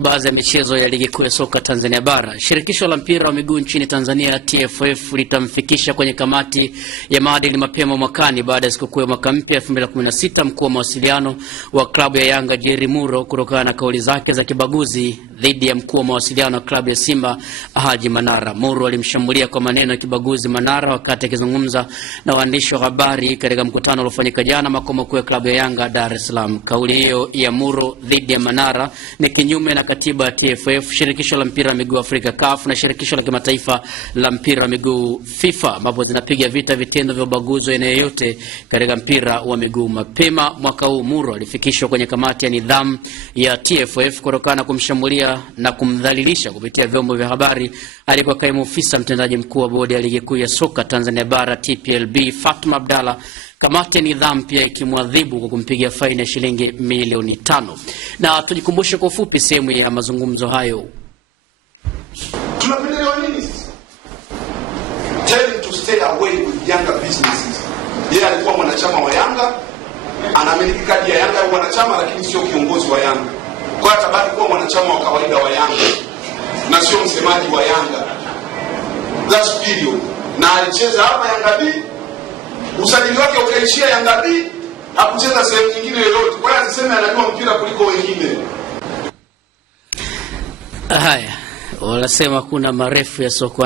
Baadhi ya michezo ya ligi kuu ya soka Tanzania bara. Shirikisho la mpira wa miguu nchini Tanzania TFF litamfikisha kwenye kamati ya maadili mapema mwakani baada ya sikukuu ya mwaka mpya 2016. Mkuu wa mawasiliano wa klabu ya Yanga Jerry Muro kutokana na kauli zake za kibaguzi dhidi ya mkuu wa mawasiliano wa klabu ya Simba Haji Manara. Muro alimshambulia kwa maneno ya kibaguzi Manara wakati akizungumza na waandishi wa habari katika mkutano uliofanyika jana makao makuu ya klabu ya Yanga Dar es Salaam. Kauli hiyo ya Muro dhidi ya Manara ni kinyume na katiba ya TFF, shirikisho la mpira wa miguu Afrika CAF na shirikisho la kimataifa la mpira wa miguu FIFA, ambapo zinapiga vita vitendo vya ubaguzi wa aina yoyote katika mpira wa miguu. Mapema mwaka huu Muro alifikishwa kwenye kamati ya nidhamu ya TFF kutokana na kumshambulia na kumdhalilisha kupitia vyombo vya habari alikuwa kaimu ofisa mtendaji mkuu wa bodi ya ligi kuu ya soka Tanzania bara TPLB Fatma Abdalla. Kamati ya nidhamu pia ikimwadhibu kwa kumpigia faini ya shilingi milioni 5. Na tujikumbushe kwa ufupi sehemu ya mazungumzo hayo. Tunapendelewa nini? Tell him to stay away with Yanga businesses. Yeye alikuwa mwanachama wa Yanga, anamiliki kadi ya Yanga ya mwanachama, lakini sio kiongozi wa Yanga. Kwa hiyo atabaki kuwa mwanachama wa kawaida wa Yanga na sio msemaji wa Yanga. That's period. Na alicheza hapa Yanga B, usajili wake ukaishia Yanga B, hakucheza sehemu nyingine yoyote. Kwa hiyo asiseme anajua mpira kuliko wengine. Haya, wanasema kuna marefu ya soko.